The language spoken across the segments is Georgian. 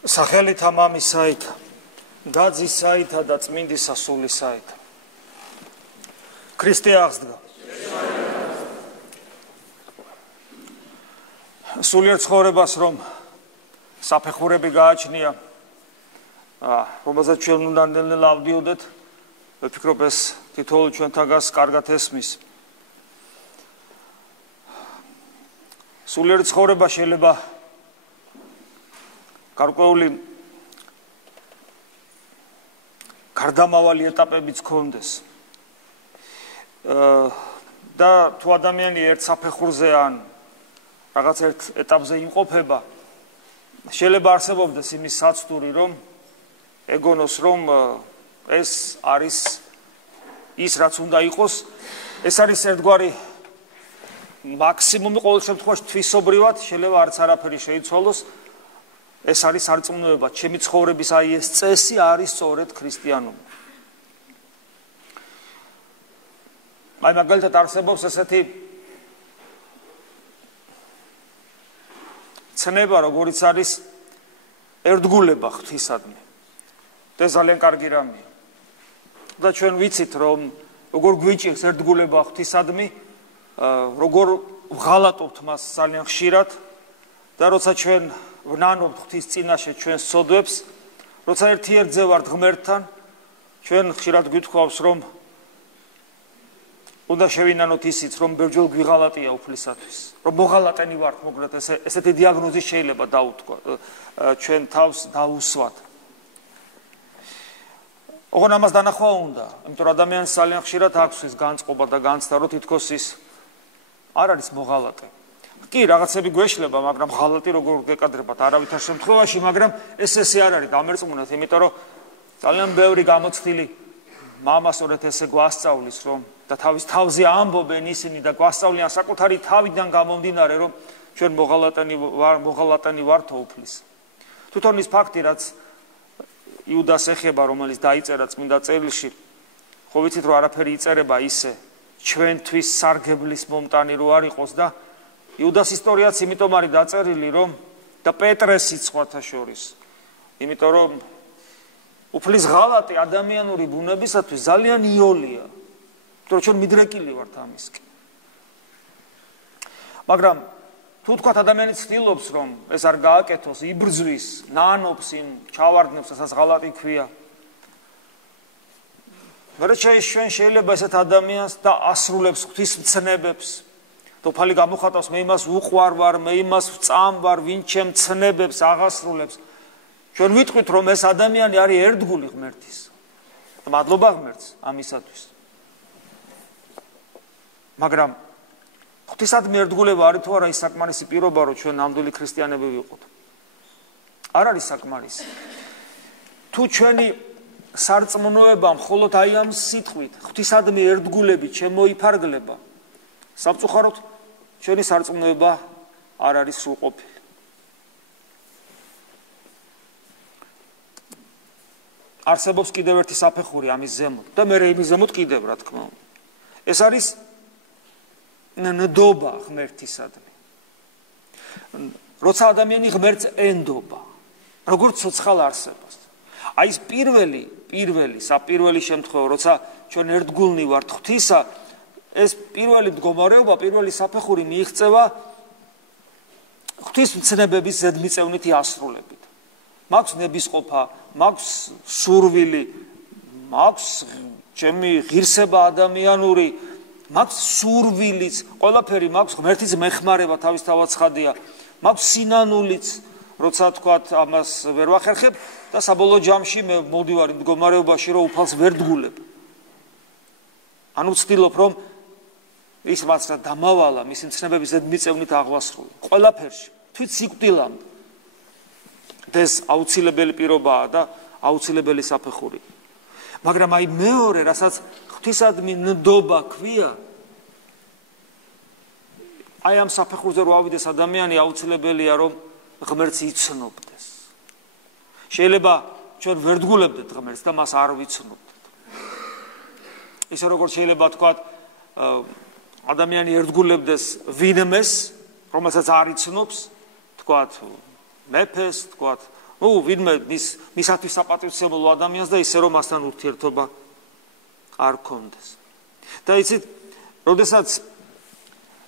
სახელით მამისაითა და ძისაითა და წმინდისა სულისაითა. ქრისტე აღსდგა. სულიერ ცხოვრებას რომ საფეხურები გააჩნია, რომელზეც ჩვენ უნდა ნელ-ნელა ავდიოდეთ, ვფიქრობ ეს თითოეული ჩვენთაგანს კარგად ესმის. სულიერ ცხოვრება შეიძლება გარკვეული გარდამავალი ეტაპებიც გქონდეს. და თუ ადამიანი ერთ საფეხურზე ან რაღაც ერთ ეტაპზე იმყოფება, შეიძლება არსებობდეს იმის საცდური, რომ ეგონოს, რომ ეს არის ის, რაც უნდა იყოს. ეს არის ერთგვარი მაქსიმუმი, ყოველ შემთხვევაში თვისობრივად შეიძლება არც არაფერი შეიცვალოს. ეს არის სარწმუნოება, ჩემი ცხოვრების აი ეს წესი არის სწორედ ქრისტიანობა. აი მაგალითად არსებობს ესეთი ცნება, როგორიც არის ერთგულება ღვთისადმი. და ძალიან კარგი რამეა. და ჩვენ ვიცით, რომ როგორ გვიჭირს ერთგულება ღვთისადმი, როგორ ვღალატობთ მას ძალიან ხშირად და როცა ჩვენ ვნანობთ ღვთის წინაშე ჩვენს სოდვებს, როცა ერთიერთზე ვართ ღმერთთან, ჩვენ ხშირად გვითხოვს, რომ უნდა შევინანოთ ისიც, რომ ბერჯოლ გვიღალატია უფლისათვის, რომ მოღალატენი ვართ, მოკლედ ესეთი დიაგნოზი შეიძლება დაუთქვა, ჩვენ თავს დაუსვათ. ოღონ ამას დანახვა უნდა, იმიტომ რომ ადამიანს ძალიან ხშირად აქვს ის განწყობა და განცდა, რომ თითქოს ის არ არის მოღალატე. კი, რაღაცები გვეშლება, მაგრამ ღალატი როგორ გეკადრებათ არავითარ შემთხვევაში, მაგრამ ესე არ არის დამერწმუნეთ, იმიტომ რომ ძალიან ბევრი გამოცდილი მამა სწორედ ესე გვასწავლის, რომ და თავის თავზე ამბობენ ისინი და გვასწავლიან საკუთარი თავიდან გამომდინარე, რომ ჩვენ მოღალატენი ვართო უფლის. თვითონ ის ფაქტი, რაც იუდას ეხება, რომელიც დაიწერა წმინდა წერილში, ხო ვიცით, რომ არაფერი იწერება ისე ჩვენთვის სარგებლის მომტანი რო არ იყოს და იუდას ისტორიაც იმიტომ არის დაწერილი, რომ და პეტრესიც სხვათა შორის, იმიტომ რომ უფლის ღალატი ადამიანური ბუნებისათვის ძალიან იოლია, იმიტომ რომ ჩვენ მიდრეკილი ვართ ამისკენ. მაგრამ თუ თქვათ ადამიანი ცდილობს, რომ ეს არ გააკეთოს, იბრძვის, ნანობს იმ ჩავარდნებს, რასაც ღალატი ქვია. მაგრამ ჩვენ შეიძლება ესეთ ადამიანს და ასრულებს ღვთის მცნებებს. თოფალი გამოხატავს, მე იმას უყვარ ვარ, მე იმას ვწამ ვარ, ვინ ჩემ ცნებებს აღასრულებს. ჩვენ ვიტყვით, რომ ეს ადამიანი არის ერთგული ღმერთის. მადლობა ღმერთს ამისათვის. მაგრამ ღვთისადმი ერთგულება არის თუ არა ის საკმარისი პირობა, რომ ჩვენ ნამდვილი ქრისტიანები ვიყოთ? არ არის საკმარისი. თუ ჩვენი სარწმუნოება მხოლოდ აი ამ სიტყვით, ღვთისადმი ერთგულებით შემოიფარგლება, სამწუხაროდ ჩვენი სარწმუნოება არ არის სრულყოფილი. არსებობს კიდევ ერთი საფეხური ამის ზემოთ და მე იმის ზემოთ კიდევ, რა თქმა უნდა. ეს არის ნდობა ღმერთისადმი. როცა ადამიანი ღმერთს ენდობა, როგორც ცოცხალ არსებას. აი ეს პირველი შემთხვევა, როცა ჩვენ ერთგულნი ვართ ღვთისა, ეს პირველი მდგომარეობა, პირველი საფეხური მიიღწევა ღვთის მცნებების ზედმიწევნითი ასრულებით. მაქვს ნებისყოფა, მაქვს სურვილი, მაქვს ჩემი ღირსება ადამიანური, მაქვს სურვილიც, ყველაფერი მაქვს, ღმერთის მეხმარება თავისთავად ცხადია, მაქვს სინანულიც, როცა თქვათ ამას ვერ ვახერხებ და საბოლოო ჯამში მე მოვდივარ იმ მდგომარეობაში, რომ უფალს ვერ დგულებ. ანუ ვცდილობ, რომ ის მას რა დამავალა, მისი მცნებების ზედმიწევნით აღვასრულა. ყველაფერში, თვით სიკვდილამდე. ეს აუცილებელი პირობაა და აუცილებელი საფეხური. მაგრამ აი მეორე, რასაც ღვთისადმი ნდობა ქვია, აი ამ საფეხურზე რო ავიდეს ადამიანი, აუცილებელია, რომ ღმერთს იცნობდეს. შეიძლება ჩვენ ვერ დგულებდეთ ღმერთს და მას არ ვიცნობდეთ. ისე როგორც შეიძლება თქვათ, ადამიანი ერთგულებდეს ვინმეს, რომელსაც არ იცნობს, თქვათ მეფეს, თქვათ ვინმე მისათვის საპატივცემულო ადამიანს და ისე რომ მასთან ურთიერთობა არ ქონდეს. და იცით, როდესაც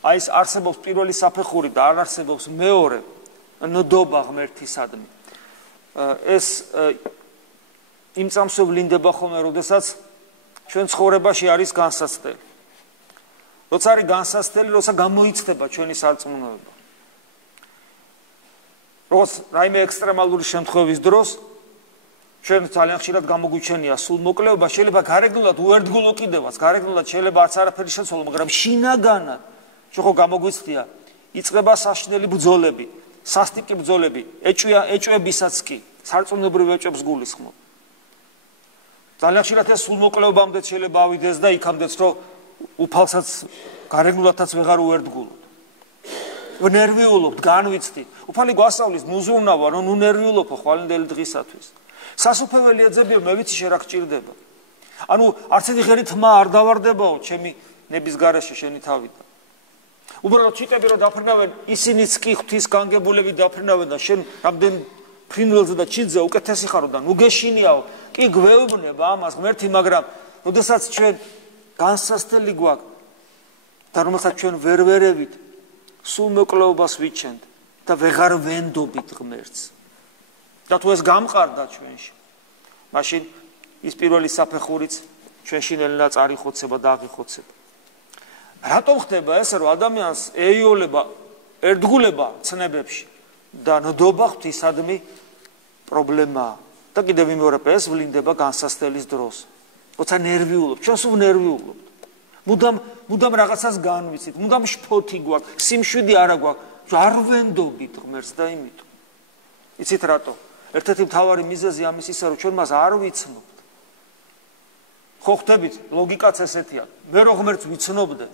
აი ეს არსებობს პირველი საფეხური და არ არსებობს მეორე ნდობა ღმერთისადმი. ეს იმ წამს ვლინდება ხოლმე, როდესაც ჩვენ ცხოვრებაში არის განსაცდელი. როცა არის განსაცდელი, როცა გამოიცდება ჩვენი სარწმუნოება. როგორც რაიმე ექსტრემალური შემთხვევის დროს ჩვენ ძალიან ხშირად გამოგვიჩენია სულმოკლეობა, შეიძლება გარეგნულად უერთგულო კიდევაც, გარეგნულად შეიძლება არც არაფერი შეცვალო, მაგრამ შინაგანად ჩვენ ხო გამოგვიცდია, იწყება საშინელი ბრძოლები, სასტიკი ბრძოლები, ეჭვებისაც კი, სარწმუნოებრივ ეჭვებს გულისხმობ. ძალიან ხშირად ეს სულმოკლეობამდე შეიძლება ავიდეს და იქამდეც რომ უფალსაც გარეგნულადაც ვეღარ უერთგულობ. ნერვიულობთ, განვიცდით. უფალი გვასწავლის, ნუზრუნავა, რომ ნუ ნერვიულობო ხვალინდელი დღისათვის. სასופველი ეძებია, მე ვიცი შენ რა გჭირდება. ანუ არც ერთი ღერი თმა არ დავარდებაო ჩემი ნების გარეშე შენი თავიდან. უბრალოდ ჩიტები რომ დაფრინავენ, ისინიც კი ღვთის განგებულები დაფრინავენ და შენ რამდენ ფრინველზე და ჩიტზე უკეთესი ხარო და ნუ გეშინიაო. კი გვეუბნება ამას ღმერთი, მაგრამ როდესაც ჩვენ განსაცდელი გვაქვს და რომელსაც ჩვენ ვერ ვერევით, სულმოკლეობას ვიჩენთ და ვეღარ ვენდობით ღმერთს. და თუ ეს გამყარდა ჩვენში, მაშინ ის პირველი საფეხურიც ჩვენში ნელ-ნელა წარიხოცება და აღიხოცება. რატომ ხდება ესე, რომ ადამიანს ეიოლება ერთგულება ცნებებში და ნდობა ღვთისადმი პრობლემაა. და კიდევ ვიმეორებ, ეს ვლინდება განსაცდელის დროს. როცა ნერვიულობ, ჩვენ სულ ნერვიულობთ. მუდამ რაღაცას განვიცით, მუდამ შფოთი გვაქვს, სიმშვიდი არა გვაქვს, არ ვენდობით ღმერთს და იმიტომ. იცით რატო? ერთ-ერთი მთავარი მიზეზი ამის ისაა, რომ ჩვენ მას არ ვიცნობთ. ხო ხდებით, ლოგიკაც ესეთია. მე რო ღმერთს ვიცნობდე,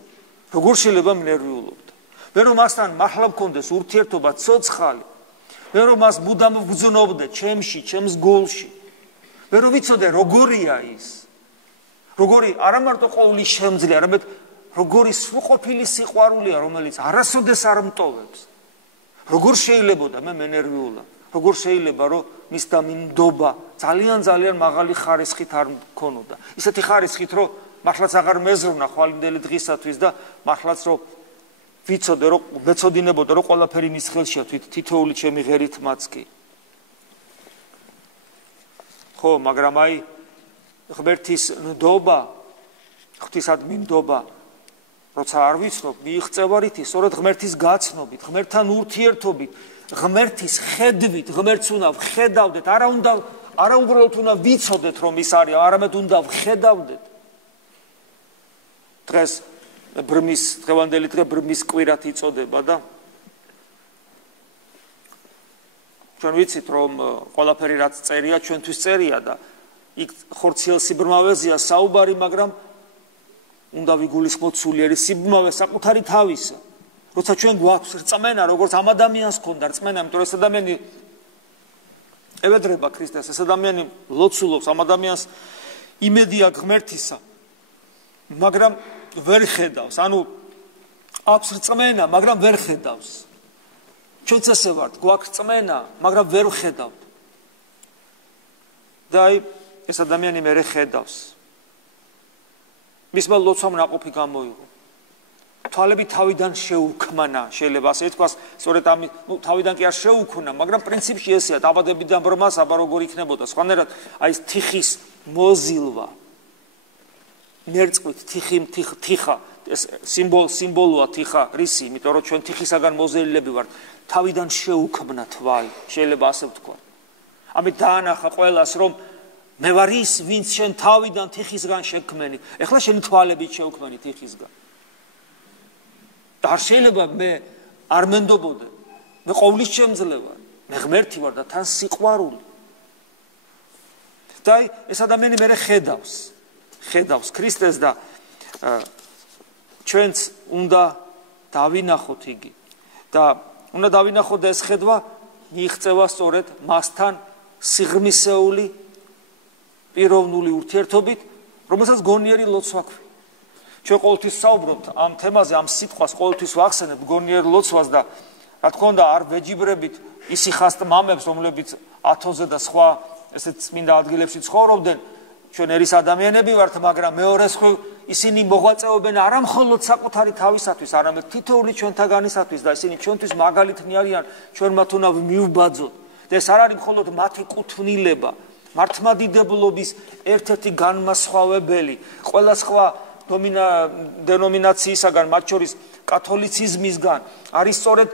როგორ შეიძლება ნერვიულობდე? მე რო მასთან მართლა მქონდეს ურთიერთობა ცოცხალი, მე რო მას მუდამ ვგრძნობდე ჩემში, ჩემს გულში. მე რო ვიცოდე როგორია ის. როგორი არა მარტო ყოვლის შემძლე, არამედ როგორი სრულყოფილი სიყვარულია, რომელიც არასოდეს არ მტოვებს. როგორ შეიძლებოდა მე ნერვიულა? როგორ შეიძლება რომ მის და მინდობა ძალიან მაღალი ხარისხით არ მქონოდა. ისეთი ხარისხით, რომ მართლაც აღარ მეზრუნა ხვალინდელი დღისათვის და მართლაც რომ ვიცოდე, რომ მეცოდინებოდა, რომ ყველაფერი მის ხელშია, თითოეული ჩემი ღერითმაც კი. ხო, მაგრამ აი ღმერთის ნდობა, ღვთისადმი ნდობა, როცა არ ვიცნობ, მიიღწევა რითი, სწორედ ღმერთის გაცნობით, ღმერთთან ურთიერთობით, ღმერთის ხედვით, ღმერთს უნდა ვხედავდეთ, არა უბრალოდ უნდა ვიცოდეთ, რომ ის არის, არამედ უნდა ვხედავდეთ. დღეს დღევანდელი დღე ბრმის კვირად იწოდება და ჩვენ ვიცით, რომ ყველაფერი რაც წერია, ჩვენთვის წერია და იქ ხორციელ სიბრმავეზეა საუბარი, მაგრამ უნდა ვიგულისხმოთ სულიერი სიბრმავე საკუთარი თავისა. როცა ჩვენ გვაქვს რწმენა, როგორც ამ ადამიანს ქონდა რწმენა, იმიტომ რომ ეს ადამიანი ევედრება ქრისტეს, ეს ადამიანი ლოცულობს, ამ ადამიანს იმედი აქვს ღმერთისა, მაგრამ ვერ ხედავს. ანუ აქვს რწმენა, მაგრამ ვერ ხედავს. ჩვენც ესე ვართ, გვაქვს რწმენა, მაგრამ ვერ ვხედავთ. და აი ეს ადამიანი მერე ხედავს. მისმა ლოცვამ ნაყოფი გამოიღო. თვალები თავიდან შეუქმნა, შეიძლება ასე ითქვას, სწორედ ამ თავიდან კი არ შეუქმნა, მაგრამ პრინციპში ესეა, დაბადებიდან ბრმა საბა როგორ იქნებოდა. სხვანაირად, აი ეს თიხის მოზილვა. ნერწყვით თიხა, ეს სიმბოლოა თიხა, რისი, იმიტომ რომ ჩვენ თიხისაგან მოზელილები ვართ, თავიდან შეუქმნა თვალი, შეიძლება ასე ვთქვათ. ამით დაანახა ყველას, რომ მე ვარ ის, ვინც შენ თავიდან თიხისგან შექმენი. ეხლა შენი თვალებით შევქმენი თიხისგან. და არ შეიძლება მე არ მენდობოდე. მე ყოვლის შემძლე ვარ. მე ღმერთი ვარ და თან სიყვარული. და ეს ადამიანი მერე ხედავს ქრისტეს და ჩვენც უნდა დავინახოთ იგი. და უნდა დავინახოთ და ეს ხედვა მიიღწევა სწორედ მასთან სიღრმისეული პიროვნული ურთიერთობით, რომელსაც გონიერი ლოცვა ქვია. ჩვენ ყოველთვის საუბრობთ ამ თემაზე, ამ სიტყვას ყოველთვის ვახსენებთ გონიერ ლოცვას და რა თქმა უნდა არ ვეჯიბრებით ისიხასტ მამებს, რომლებიც ათოზე და სხვა ესეთ წმინდა ადგილებში ცხოვრობდნენ, ჩვენ ერის ადამიანები ვართ, მაგრამ მეორეს ხო ისინი მოღვაწეობენ არა მხოლოდ საკუთარი თავისათვის, არამედ თითოეული ჩვენთაგანისათვის და ისინი ჩვენთვის მაგალითნი არიან, ჩვენმა თუნდაც მივბაძოთ. და ეს არ არის მხოლოდ მათი კუთვნილება, მართლმადიდებლობის ერთ-ერთი განმასხვავებელი, ყველა სხვა დენომინაციისაგან, მათ შორის კათოლიციზმისგან, არის სწორედ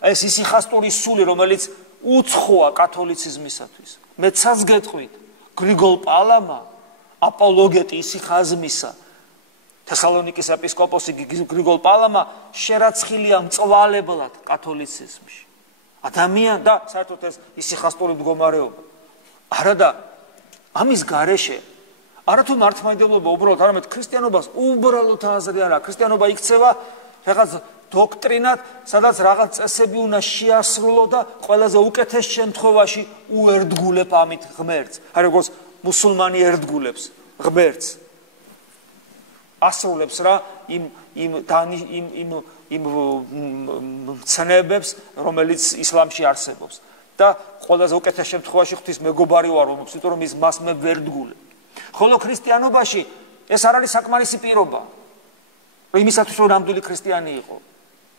ეს ისიხასტური სული, რომელიც უცხოა კათოლიციზმისათვის. მეცაც გეტყვით, გრიგოლ პალამა, აპოლოგეტი ისიხაზმისა, თესალონიკის ეპისკოპოსი გრიგოლ პალამა შერაცხილია მწვალებლად კათოლიციზმში. ადამიან და საერთოდ ეს ისიხასტური მდგომარეობა. არა და ამის გარეშე არათუ მართლმადიდებლობა უბრალოდ არამედ ქრისტიანობას უბრალოდ აზრი არა, ქრისტიანობა იქცევა რაღაც დოქტრინად, სადაც რაღაც წესები უნდა შეასრულო და ყველაზე უკეთეს შემთხვევაში უერთგულებ ამით ღმერთს. აი როგორც მუსულმანი ერთგულებს ღმერთს. ასრულებს რა იმ ცნებებს, რომელიც ისლამში არსებობს. და ყველაზე უკეთეს შემთხვევაში ღვთის მეგობარი ვარ, იმიტომ რომ ის მას მე ვერ დგულებ. ხოლო ქრისტიანობაში ეს არ არის საკმარისი პირობა. იმისათვის რომ ნამდვილი ქრისტიანი იყო.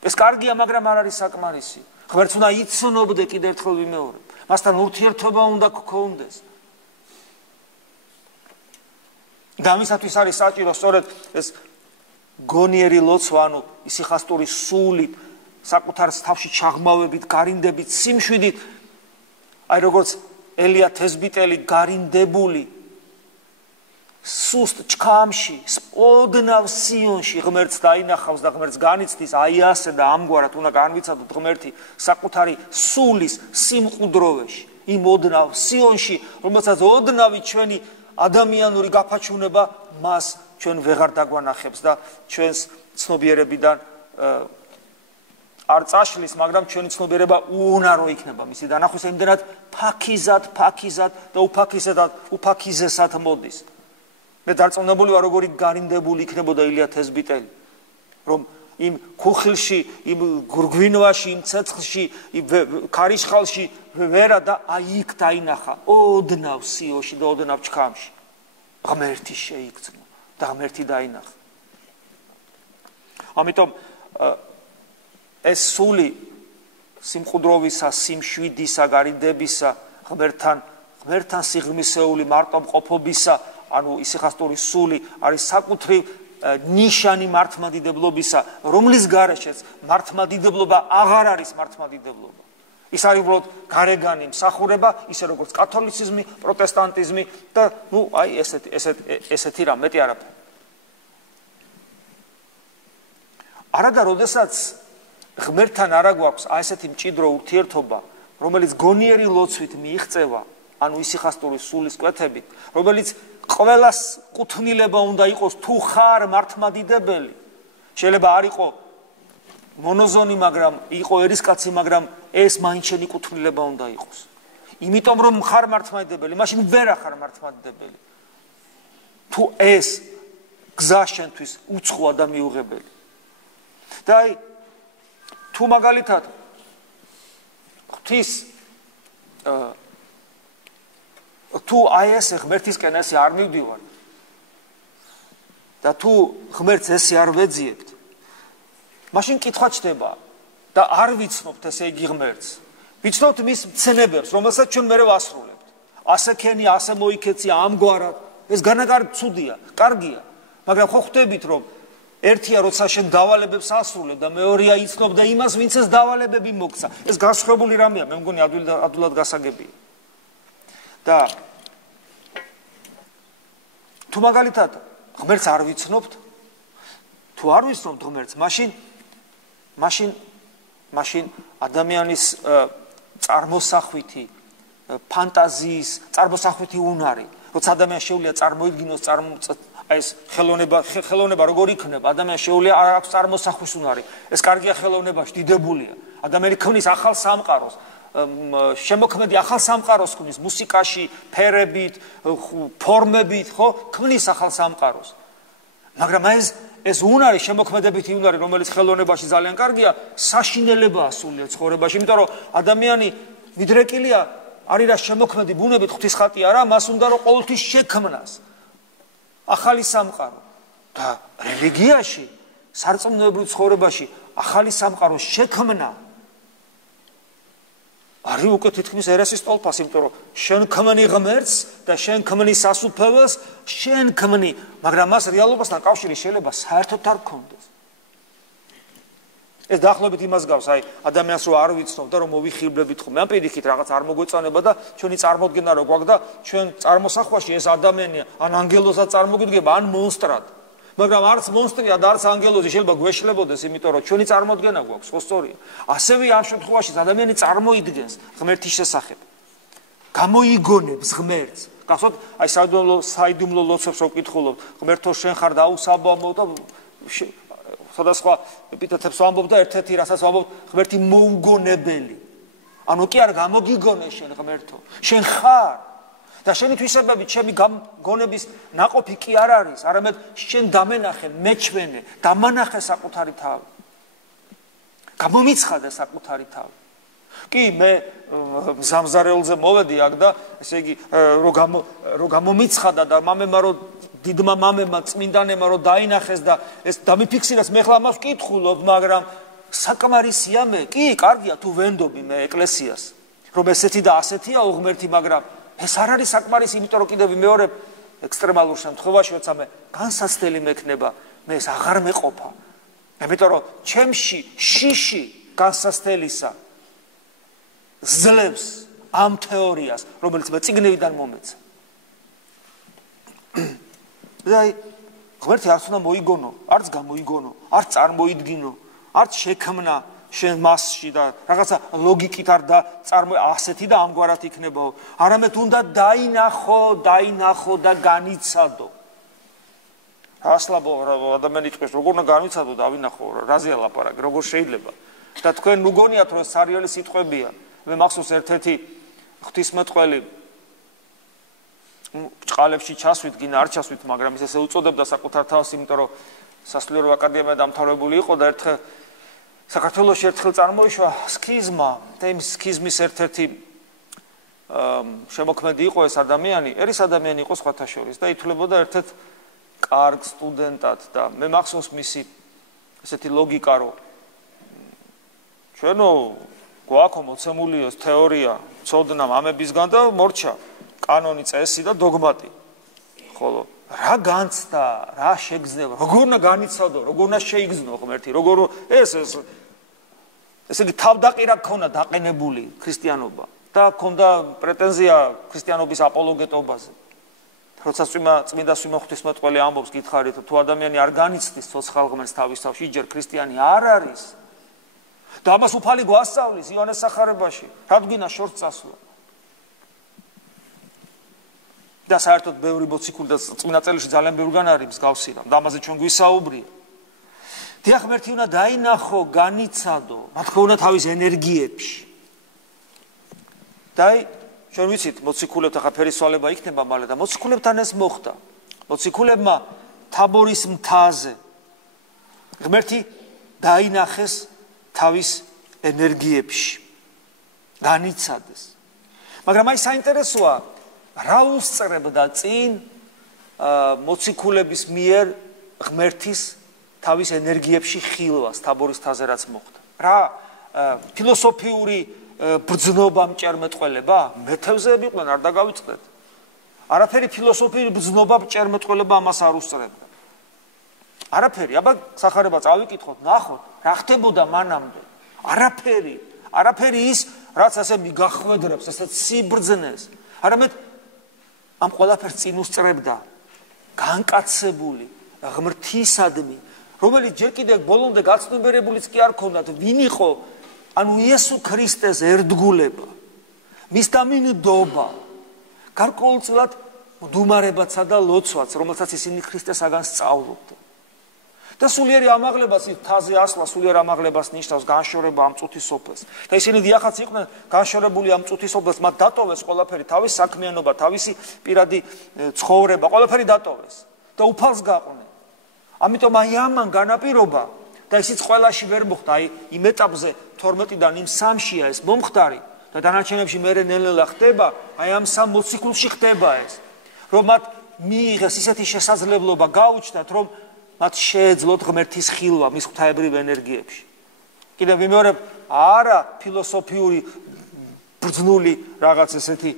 ეს კარგია, მაგრამ არ არის საკმარისი. ღმერთს უნდა იცნობდე, კიდევ ერთხელ ვიმეორებ. მასთან ურთიერთობა უნდა გქონდეს. და ამისათვის არის საჭირო სწორედ ეს გონიერი ლოცვა, ანუ ისიხასტური სულით, საკუთარ თავში ჩაღმავებით, გარინდებით, სიმშვიდით, აი როგორც ელია თესბიტელი გარინდებული სუსტ ჩქამში, ოდნავ სიონში ღმერთს დაინახავს და ღმერთს განიცდის, აი ასე და ამგვარად უნდა განვიცადოთ ღმერთი საკუთარი სულის სიმყუდროვეში, იმ ოდნავ სიონში, რომელსაც ოდნავი ჩვენი ადამიანური გაფაჩუნება მას ჩვენ ვეღარ დაგვანახებს და ჩვენს ცნობიერებიდან არ წაშლის, მაგრამ ჩვენი ცნობიერება უუნარო იქნება მისი დანახვის, იმდენად ფაქიზად და უფაქიზესად მოდის. მე დარწმუნებული ვარ, როგორი გარინდებული იქნებოდა ელია თესბიტელი, რომ იმ ქუხილში, იმ გურგვინვაში, იმ ცეცხლში, იმ ქარიშხალში ვერა და აი იქ დაინახა, ოდნავ სიოში და ოდნავ ჩქამში. ღმერთი შეიგრძნო და ღმერთი დაინახა. ამიტომ ეს სული სიმყუდროვისა, სიმშვიდისა, გარინდებისა, ღმერთთან სიღრმისეული მარტომყოფობისა, ანუ ისიხასტური სული არის საკუთრივ ნიშანი მართლმადიდებლობისა, რომლის გარეშეც მართლმადიდებლობა აღარ არის მართლმადიდებლობა. ის არის უბრალოდ გარეგანი მსახურება, ისე როგორც კათოლიციზმი, პროტესტანტიზმი და აი ესეთი რა, მეტი არაფერი. არადა როდესაც ღმერთთან არა გვაქვს ესეთი მჭიდრო ურთიერთობა, რომელიც გონიერი ლოცვით მიიღწევა, ანუ ისიხასტური სულის კვეთებით, რომელიც ყველას კუთვნილება უნდა იყოს, თუ ხარ მართლმადიდებელი, შეიძლება არ იყო მონოზონი, მაგრამ იყო ერისკაცი, მაგრამ ეს მაინც შენი კუთვნილება უნდა იყოს. იმიტომ რომ ხარ მართლმადიდებელი, მაშინ ვერ ახარ მართლმადიდებელი. თუ ეს გზა შენთვის უცხოა და მიუღებელი. და აი თუ მაგალითად ღვთის თუ აი ესე ღმერთისკენ ესე არ მივდივარ და თუ ღმერთს ესე არ ვეძიებთ, მაშინ კითხვა ჩდება და არ ვიცნობთ ესე იგი ღმერთს. ვიცნობთ მის მცნებებს, რომელსაც ჩვენ მერე ვასრულებთ. ასე ქენი, ასე მოიქეცი, ამგვარად. ეს განაკარგ ცუდია, კარგია, მაგრამ ხო ხვდებით რომ ერთია როცა შენ დავალებებს ასრულებ და მეორეა იცნობ და იმას ვინც ეს დავალებები მოგცა. ეს განსხვავებული რამეა, მე მგონი ადვილად გასაგებია. და თუ მაგალითად ღმერთს არ ვიცნობთ, თუ არ ვიცნობთ ღმერთს, მაშინ ადამიანის წარმოსახვითი ფანტაზიის, წარმოსახვითი უნარი, როცა ადამიანს შეუძლია წარმოიდგინოს ეს ხელოვნება როგორ იქნება, ადამიანს შეუძლია არ აქვს წარმოსახვის უნარი. ეს კარგია ხელოვნებაში, დიდებულია. ადამიანი ქმნის ახალ სამყაროს, შემოქმედი ახალ სამყაროს ქმნის მუსიკაში, ფერებით, ფორმებით, ხო, ქმნის ახალ სამყაროს. მაგრამ ეს უნარი, შემოქმედებითი უნარი, რომელიც ხელოვნებაში ძალიან კარგია, საშინელებაა სულიერ ცხოვრებაში, იმიტომ რომ ადამიანი მიდრეკილია არის რა შემოქმედი ბუნებით ღვთის ხატი არა, მას უნდა რომ ყოველთვის შექმნას ახალი სამყარო და რელიგიაში, სარწმუნოებრივ ცხოვრებაში ახალი სამყაროს შექმნა არის უკვე თითქმის ერესის ტოლფას, იმიტომ რომ შენ ქმნი ღმერთს და შენ ქმნი სასუფეველს, შენ ქმნი, მაგრამ მას რეალობასთან კავშირი შეიძლება საერთოდ არ გქონდეს. ეს დაახლოებით იმას გავს, აი ადამიანს რო არ ვიცნობ და რომ მოვიხილბებით ხოლმე, ამ პირიქით რაღაც არ მოგვეწონება და ჩვენი წარმოდგენა რო გვაქვს და ჩვენ წარმოსახვაში ეს ადამიანი ან ანგელოზად წარმოგვიდგება, ან მონსტრად. მაგრამ არც მონსტრია და არც ანგელოზი შეიძლება გვეშლებოდეს, იმიტომ რომ ჩვენი წარმოდგენა გვაქვს, ხო სწორია. ასევე ამ შემთხვევაში ადამიანი წარმოიდგენს ღმერთის შესახებ. გამოიგონებს ღმერთს. გახსოვთ, აი საიდუმლო ლოცვებს რო ვკითხულობთ, ღმერთო შენ ხარ დაუსაბამო და სხვადასხვა ეპითეტებს ვამბობ და ერთ-ერთი რასაც ვამბობ, ღმერთი მოუგონებელი. ანუ კი არ გამოგიგონე შენ ღმერთო, შენ ხარ. და შენი თვისებები, ჩემი გონების ნაყოფი კი არ არის, არამედ შენ დამენახე, მეჩვენე, დამანახე საკუთარი თავი. გამომიცხადე საკუთარი თავი. კი, მე მზამზარეულზე მოვედი აქ და ესე იგი რო გამომიცხადა და მამემა რო დიდმა მამემა წმინდანებმა რო დაინახეს და ეს დამიფიქსირეს, მე ხლა მას ვკითხულობ, მაგრამ საკმარისია მე. კი, კარგია თუ ვენდობი მე ეკლესიას, რომ ესეთი და ასეთია უღმერთი, მაგრამ ეს არ არის საკმარისი, იმიტომ რომ კიდევ მეორე ექსტრემალურ შემთხვევაში, როცა მე განსაცდელი მექნება, მე ეს აღარ მეყოფა. იმიტომ რომ ჩემში შიში განსაცდელისა ძლევს ამ თეორიას, რომელიც მე წიგნებიდან მომეცა. და ღმერთი არც უნდა მოიგონო, არც გამოიგონო, არც წარმოიდგინო, არც შექმნა შენ მასში და რაღაცა ლოგიკით არ და ასეთი და ამგვარად იქნებაო. არამედ უნდა დაინახო და განიცადო. ასლაბო ადამიანი იტყვის, როგორ უნდა განიცადო და ავინახო, რაზეა ლაპარაკი, როგორ შეიძლება. და თქვენ მგონიათ, რომ სარიელი სიტყვებია. მე მახსოვს ერთ-ერთი ღვთისმეტყველი ჭყალებში ჩასვით, გინა არ ჩასვით, მაგრამ ის ესე უწოდებდა საკუთარ თავს, იმიტომ რომ სასულიერო აკადემია დამთავრებული იყო და ერთხელ საქართველოში ერთხელ წარმოიშვა სქიზმა და იმ სქიზმის ერთ-ერთი შემოქმედი იყო ეს ადამიანი, ერის ადამიანი იყო სხვათა შორის და ითვლებოდა ერთ-ერთ კარგ სტუდენტად და მე მახსოვს მისი ესეთი ლოგიკა, რომ ჩვენო გვაქვს მოცემული ეს თეორია, ცოდნა მამებისგან და მორჩა კანონი, წესი და დოგმატი. ხოლო რა განცდა, რა შეგრძნება, როგორ უნდა განიცადო, როგორ უნდა შეიგრძნო ღმერთი, როგორ ესე იგი თავდაყირა ქონა დაყენებული ქრისტიანობა და ქონდა პრეტენზია ქრისტიანობის აპოლოგეტობაზე. როცა წმინდა სვიმონ ღვთისმეტყველი ამბობს, გითხარით, თუ ადამიანი არ განიცდის ცოცხალ ღმერთს თავის თავში, ჯერ ქრისტიანი არ არის. და ამას უფალი გვასწავლის იოანეს სახარებაში, რადგინა შორს წასვლა. და საერთოდ ბევრი მოციქული და წმინდა წერილში ძალიან ბევრგან არის მსგავსი და ამაზე ჩვენ გვისაუბრია. დიახ, ღმერთი უნდა დაინახო, განიცადო, რა თქმა უნდა თავის ენერგიებში. და ჩვენ ვიცით, მოციქულებთან ხა ფერისვალება იქნება მალე და მოციქულებთან ეს მოხდა. მოციქულებმა თაბორის მთაზე ღმერთი დაინახეს თავის ენერგიებში, განიცადეს. მაგრამ აი საინტერესოა, რა უსწრებდა წინ მოციქულების მიერ ღმერთის თავის ენერგიებში ხილვას თაბორის მთაზე რაც მოხდა. რა ფილოსოფიური ბრძნობა მჭერმეტყველება? მეთევზეები იყვნენ, არ დაგავიწყდეთ. არაფერი ფილოსოფიური ბრძნობა მჭერმეტყველება ამას არ უსწრებდა. არაფერი, აბა სახარება წავიკითხოთ, ნახოთ, რა ხდებოდა მანამდე. არაფერი ის, რაც ასე მიგახვედრებს, ასე სიბრძნეს. არამედ ამ ყველაფერს წინ უსწრებდა განკაცებული ღმრთისადმი, რომელიც ჯერ კიდევ ბოლომდე გაცნობიერებულიც კი არ ქონდათ, ვინ იყო, ანუ იესო ქრისტეს ერთგულება, მის დამინდობა, გარკვეულწილად მდუმარებაცა და ლოცვაც, რომელსაც ისინი ქრისტესაგან სწავლობდნენ. და სულიერი ამაღლებას თაზე ასვლა სულიერ ამაღლებას ნიშნავს განშორება ამ წუთის სოფელს. და ისინი დიახაც იყვნენ განშორებული ამ წუთის სოფელს, მათ დატოვეს ყველაფერი, თავის საქმიანობა, თავისი პირადი ცხოვრება, ყველაფერი დატოვეს და უფალს გაყვნენ. ამიტომ აი ამან განაპირობა და ისიც ყველაში ვერ მოხდა, აი იმ ეტაპზე 12-დან იმ 3-შია ეს მომხდარი, და დანარჩენებში მე ნელ-ნელა ხდება, აი ამ სამ მოციქულში ხდება ეს. რომ მათ მიიღეს ისეთი შესაძლებლობა გაუჩნდათ, რომ მათ შეეძლოთ ღმერთის ხილვა მის ღვთაებრივ ენერგიებში. კიდევ ვიმეორებ, არა ფილოსოფიური ბრძნული რაღაც ესეთი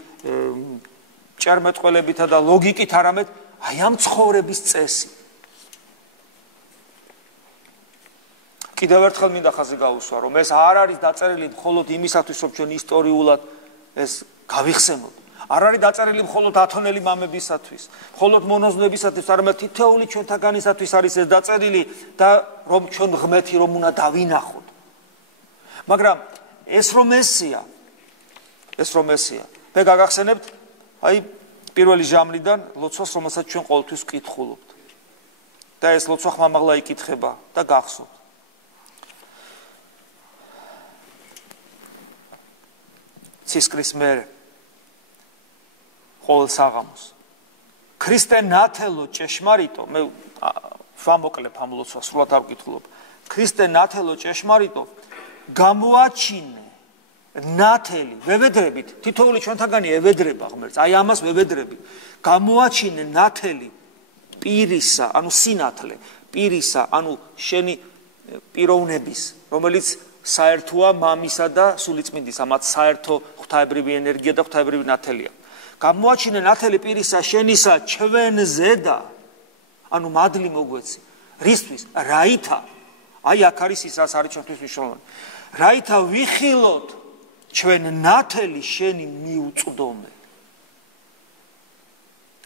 ჭერმეტყველებითა და ლოგიკით, არამედ აი ამ ცხოვრების წესი. კიდევ ერთხელ მინდა ხაზი გაუსვა, რომ ეს არ არის დაწერილი მხოლოდ იმისათვის, რომ ჩვენ ისტორიულად ეს გავიხსენოთ. არ არის დაწერილი მხოლოდ ათონელი მამებისათვის, მხოლოდ მონოზვნებისათვის, არამედ თითოეული ჩვენთაგანისათვის არის ეს დაწერილი და რომ ჩვენ ღმერთი რომ უნდა დავინახოთ. მაგრამ ეს რომ ესია, მე გაგახსენებთ აი პირველი ჟამლიდან ლოცვას, რომელსაც ჩვენ ყოველთვის ვკითხულობთ. და ეს ლოცვა ხმამაღლა იკითხება და გახსოვთ. ცისკრის მერე ყოველ საღამოს. ქრისტე ნათელო ჭეშმარიტო, მე ვამოკლებ ამ ლოცვას, სრულად არ ვკითხულობ. ქრისტე ნათელო ჭეშმარიტო, გამოაჩინე ნათელი, ვევედრებით, თითოეული ჩვენთაგანი ევედრება ღმერთს, აი ამას ვევედრებით. გამოაჩინე ნათელი პირისა, ანუ სინათლე, პირისა, ანუ შენი პიროვნების, რომელიც საერთოა მამისა და სულიწმინდისა, მათ საერთო ღვთაებრივი ენერგია და ღვთაებრივი ნათელია. გამოაჩინე ნათელი პირისა შენისა ჩვენზე და ანუ მადლი მოგვეცი. რისთვის? რაითა, აი აქ არის ის, რაც არის ჩვენთვის მნიშვნელოვანი. რაითა ვიხილოთ ჩვენ ნათელი შენი მიუწვდომე.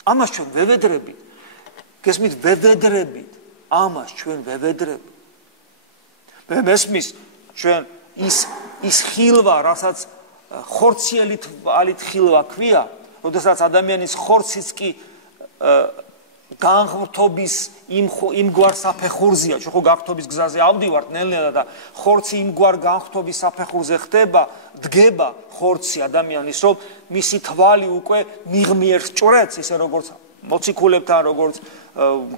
ამას ჩვენ ვევედრებით. გესმით, ვევედრებით. ამას ჩვენ ვევედრებით. მე მესმის ჩვენ ის ხილვა, რასაც ხორციელი თვალით ხილვა ქვია, როდესაც ადამიანის ხორციც კი განღრთობის იმგვარ საფეხურზეა, ჩვენ ხო განღრთობის გზაზე ავდივართ ნელ-ნელა და ხორცი იმგვარ განღრთობის საფეხურზე ხდება, დგება ხორცი ადამიანის, რომ მისი თვალი უკვე მიღმიერს ჭრეთს, ისე როგორც მოციქულებთან, როგორც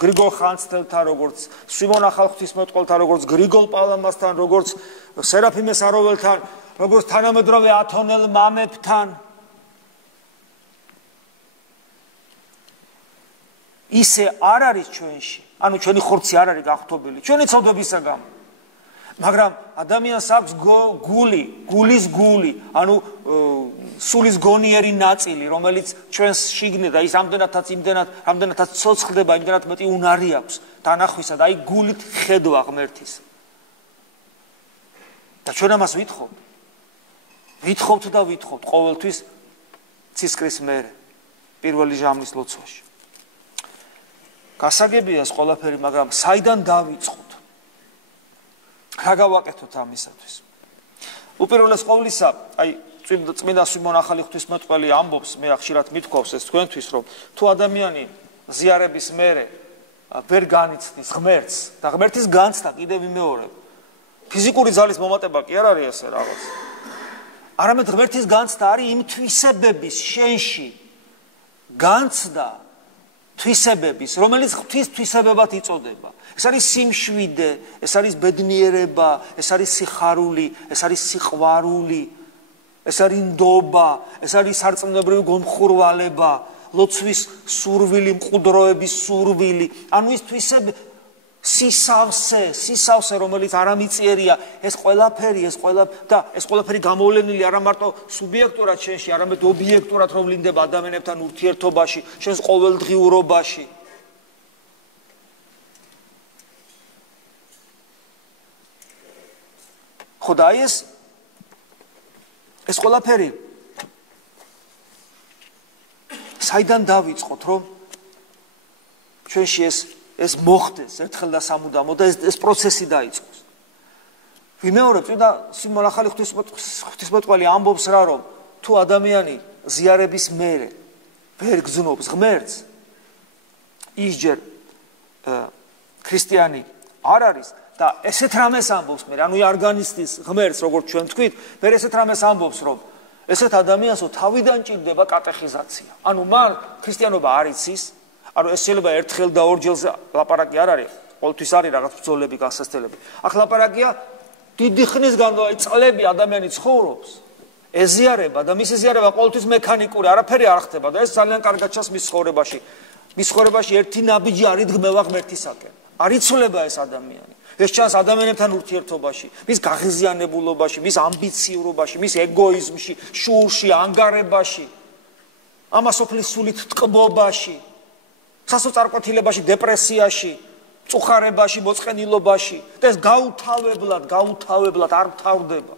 გრიგოლ ხანძთელთან, როგორც სვიმონ ახალღვთისმეტყველთან, როგორც გრიგოლ პალამასთან, როგორც სერაფიმე საროველთან, როგორც თანამედროვე ათონელ მამებთან. ისე არ არის ჩვენში, ანუ ჩვენი ხორცი არ არის გახტობილი, ჩვენი ცოდვებისა გამო. მაგრამ ადამიანს აქვს გულის გული, ანუ სულის გონიერი ნაწილი, რომელიც ჩვენს შიგნით და ის ამდენადაც ცოცხლდება, იმდენად მეტი უნარი აქვს დანახვისა და აი გულით ხედვა ღმერთის. და ჩვენ ამას ვითხოვთ და ვითხოვთ ყოველთვის ცისკრის მერე პირველი ჟამლის ლოცვაში. გასაგებია ეს ყველაფერი, მაგრამ საიდან დავიწყოთ? რა გავაკეთოთ ამისათვის? უპირველეს ყოვლისა, აი წმინდა სვიმონ ახალი ღვთისმეტყველი ამბობს, მე ხშირად მithქვავს ეს თქვენთვის, რომ თუ ადამიანი ზიარების მერე ვერ განიცდის ღმერთს და ღმერთის განცდა კიდევ ვიმეორებ, ფიზიკური ძალის მომატება კი არ არის ესე რაღაც. არამედ ღმერთის განცდა არის იმ თვისებების შენში განცდა თვისებების, რომელიც ღვთის თვისებებად იწოდება. ეს არის სიმშვიდე, ეს არის ბედნიერება, ეს არის სიხარული, ეს არის სიყვარული, ეს არის ნდობა, ეს არის სარწმუნოებრივი გომხურვალება, ლოცვის სურვილი, მყუდროების სურვილი, ანუ ის თვისები სისავსე, რომელიც არამიწიერია, ეს ყველაფერი გამოვლენილი არა მარტო სუბიექტურად შენში, არამედ ობიექტურად რომ ვლინდება ადამიანებთან ურთიერთობაში, შენს ყოველდღიურობაში. ხო და აი ეს ყველაფერი საიდან დავიწყოთ, რომ ჩვენში ეს მოხდეს ერთხელ და სამუდამოდ და ეს პროცესი დაიწყოს. ვიმეორებ, და სვიმონ ახალი ღვთისმეტყველი ამბობს რა, რომ თუ ადამიანი ზიარების მერე ვერ გზნობს ღმერთს, ის ჯერ ქრისტიანი არ არის და ესეთ რამეს ამბობს მე, ანუ არ განიცდის ღმერთს, როგორც ჩვენ თქვით, მე ესეთ რამეს ამბობს, რომ ესეთ ადამიანსო თავიდან ჭირდება კატეხიზაცია. ანუ მან ქრისტიანობა არ იცის, ანუ ეს შეიძლება ერთხელ და ორჯერ ლაპარაკი არ არის, ყოველთვის არის რაღაც ბრძოლები, გასასწრებელი. ახლა ლაპარაკია დიდი ხნის განმავლობაში, წლები ადამიანი ცხოვრობს. ეზიარება და მის ეზიარება ყოველთვის მექანიკური, არაფერი არ ხდება და ეს ძალიან კარგად ჩანს მის ცხოვრებაში. მის ცხოვრებაში ერთი ნაბიჯი არ იდგმება ღმერთისაკენ. არ იცვლება ეს ადამიანი. ეს ჩანს ადამიანებთან ურთიერთობაში, მის გაღიზიანებულობაში, მის ამბიციურობაში, მის ეგოიზმში, შურში, ანგარებაში, ამასოფლის სულით ტკბობაში, სასოწარკვეთილებაში, დეპრესიაში, წუხარებაში, მოწყენილობაში და ეს გაუთავებლად არ მთავრდება.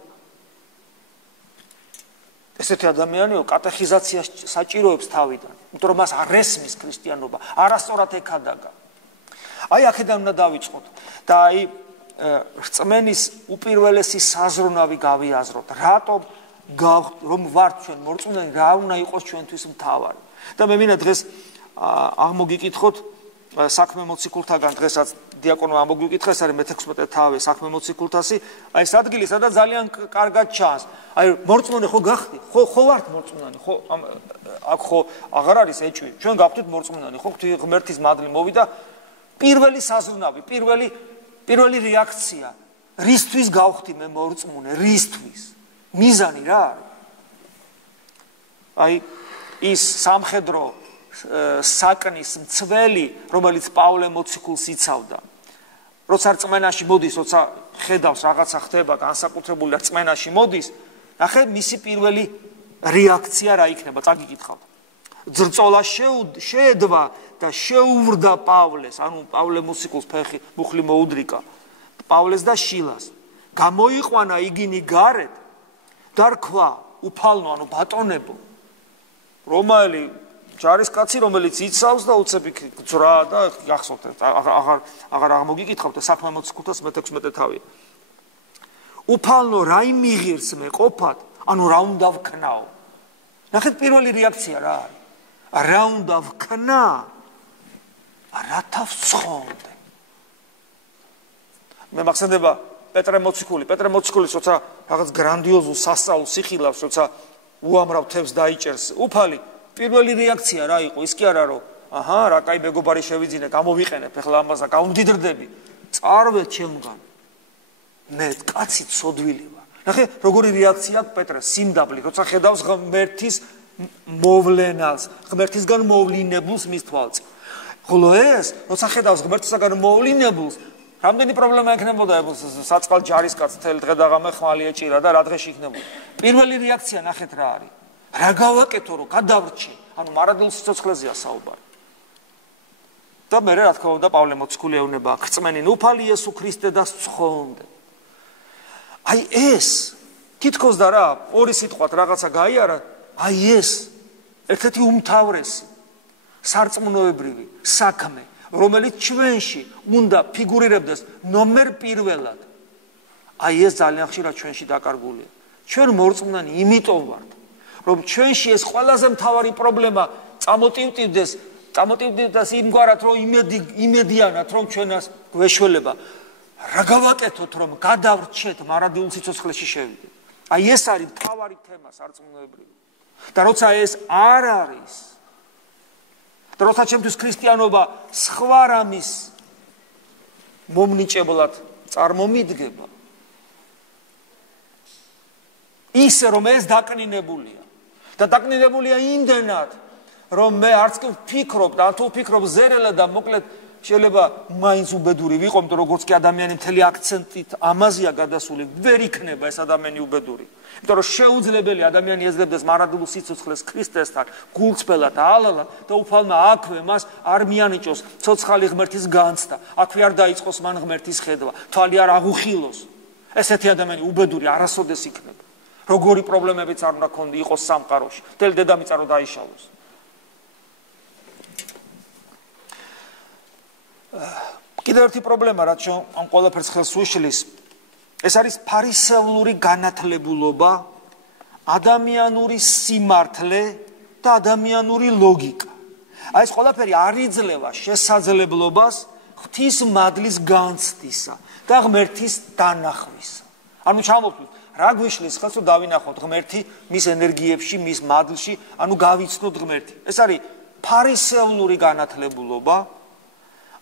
ესეთი ადამიანიო კატეხიზაციას საჭიროებს თავიდან, იმიტომ რომ მას არ ესმის ქრისტიანობა, არასწორად ეკადაგა. აი აქედან უნდა დავიწყოთ და აი რწმენის უპირველესი საზრუნავი გავიაზროთ. რატომ რომ ვართ ჩვენ მორწმუნე, რა უნდა იყოს ჩვენთვის მთავარი. და მე მინდა დღეს აღმოგიკითხოთ საქმე მოციქულთაგან, დღესაც დიაკონმა ამოგვიკითხა, ეს არის მე-16 თავი საქმე მოციქულთასი, აი ეს ადგილი, სადაც ძალიან კარგად ჩანს. აი მორწმუნე ხო გახდი? ხო ვართ მორწმუნანი, ხო აქ ხო აღარ არის ეჭვი. ჩვენ გავხდით მორწმუნანი, ხო ღმერთის მადლი მოვიდა. პირველი საზრუნავი, პირველი რეაქცია, რისთვის გავხდი მე მორწმუნე, რისთვის? მიზანი რა არის? აი ის სამხედრო საკნის მცველი, რომელიც პავლე მოციქულს იცავდა. როცა რწმენაში მოდის, როცა ხედავს რაღაცა ხდება, განსაკუთრებული რწმენაში მოდის, ნახე მისი პირველი რეაქცია რა იქნება, წაგიკითხავთ. ძრწოლა შეედვა და შეუვრდა პავლეს, ანუ პავლე მოციქულს ფეხი მუხლი მოუდრიკა, პავლეს და შილას. გამოიყვანა იგინი გარეთ და რქვა, უფალნო, ანუ ბატონებო, რომელი ჯარისკაცი, რომელიც იცავს და უცებ გძრა და გახსოვთ, აღარ აღმოგიკითხავთ საქმე მოციქულთას მე-16 თავი. უფალნო, რა იმიღირს მე ყოფად, ანუ რა უნდა ვქნაო. ნახეთ პირველი რეაქცია რა არის? რა უნდა ვქნა? რათა ვცხონდე. მე მახსენდება პეტრე მოციქული, როცა რაღაც გრანდიოზულ სასწაულს იხილავს, როცა უამრავ თევზს დაიჭერს, უფალი პირველი რეაქცია რა იყო? ის კი არა რომ აჰა, რა კაი მეგობარი შევიძინე, გამოვიყენებ, ახლა ამაზე გავმდიდრდები. წარვე ჩემგან. მე კაცი ცოდვილი ვარ. ნახე, როგორი რეაქცია აქვს პეტრეს, სიმდაბლე, როცა ხედავს ღმერთის მოვლენას, ღმერთისგან მოვლინებულს მის თვალწინ. ხოლო ეს, როცა ხედავს ღმერთისგან მოვლინებულს, რამდენი პრობლემა ექნებოდა საწყალ ჯარისკაცს თელ დღე და ღამე ხმალი ეჭირა და რა დღეში იქნებოდა. პირველი რეაქცია ნახეთ რა არის? რა გავაკეთო რომ გადავრჩე, ანუ მარადულ სიცოცხლეზეა საუბარი. და მე რა თქმა უნდა პავლე მოციქული ეუბნება რწმენინ უფალი იესო ქრისტე და სცხონდე. აი ეს თითქოს და რა ორი სიტყვათ რაღაცა გაიარა, აი ეს ერთ-ერთი უმთავრესი სარწმუნოებრივი საქმე, რომელიც ჩვენში უნდა ფიგურირებდეს ნომერ პირველად. აი ეს ძალიან ხშირად ჩვენში დაკარგულია. ჩვენ მორწმუნანი იმიტომ ვართ, რომ ჩვენში ეს ყველაზე მთავარი პრობლემა წამოტივდდეს იმგვარად, რომ იმედიანად, რომ ჩვენას გვეშველება. რა გავაკეთოთ, რომ გადავრჩეთ მარადილ სიცოცხლეში შევიდეთ. აი ეს არის მთავარი თემა სარწმუნოებრივი. და როცა ეს არ არის, და როცა ჩემთვის ქრისტიანობა სხვა რამის მომნიჭებლად წარმომიდგება, ისე რომ ეს დაკნინებულია და დაკნინებულია იმდენად, რომ მე არც კი ვფიქრობ და თუ ვფიქრობ ზერელა და მოკლედ შეიძლება მაინც უბედური ვიყო, იმიტომ როგორც კი ადამიანი მთელი აქცენტით ამაზეა გადასული, ვერ იქნება ეს ადამიანი უბედური. იმიტომ რომ შეუძლებელი ადამიანი ეძლებდეს მარადულ სიცოცხლეს ქრისტესთან, გულწრფელად და ალალად და უფალმა აქვე მას არ მიანიჭოს ცოცხალი ღმერთის განცდა, აქვე არ დაიწყოს მან ღმერთის ხედვა, თვალი არ აღუხილოს. ესეთი ადამიანი უბედური არასოდეს იქნება. როგორი პრობლემებიც არ უნდა ქონდა იყოს სამყაროში, მთელი დედამიწა რომ დაიშალოს. კიდევ ერთი პრობლემა, რაც ამ ყველაფერს ხელს უშლის, ეს არის ფარისევლური განათლებულობა, ადამიანური სიმართლე და ადამიანური ლოგიკა. აი ეს ყველაფერი არ იძლევა შესაძლებლობას ღვთის მადლის განცდისა და ღმერთის დანახვისა. ანუ ჩამოვთვლით, რა გვიშლის ხელს რომ დავინახოთ ღმერთი მის ენერგიებში, მის მადლში, ანუ გავიცნოთ ღმერთი. ეს არის ფარისევლური განათლებულობა,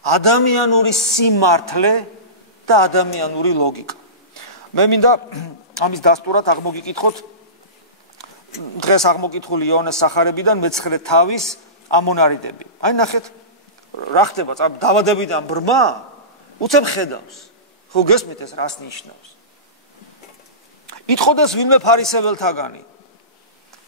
ადამიანური სიმართლე და ადამიანური ლოგიკა. მე მინდა ამის დასტურად აღმოგიკითხოთ დღეს აღმოკითხული იოანეს სახარებიდან მეცხრე თავის ამონარიდები. აი ნახეთ, რა ხდება, დავადებიდან ბრმა, უცებ ხედავს. ხო გესმით ეს რას ნიშნავს? იტყოდეს ვინმე ფარისეველთაგანი.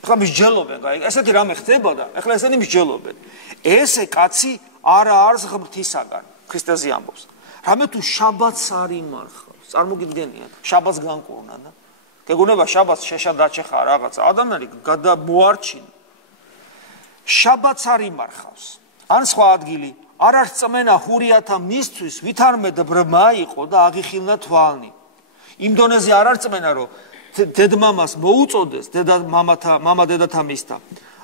ეხლა მსჯელობენ, ესეთი რამე ხდება და ეხლა ესენი მსჯელობენ. ესე კაცი არა არის ღმრთისაგან, ქრისტეზე ამბობს. რამე თუ შაბათს არ იმარხავს, წარმოგიდგენიათ, შაბათს განკურნა და გეგონება შაბათს შეშა დაჩეხა რაღაცა, ადამიანი გადამოარჩინა. შაბათს არ იმარხავს. ან სხვა ადგილი, არ არის წმენა ჰურიათა მისთვის, ვითარმედ ბრმა იყო და აღიხილნა თვალნი. იმ დონეზე არ არის წმენა, რომ დედმამას მოუწოდეს, მამა დედათა მისთა,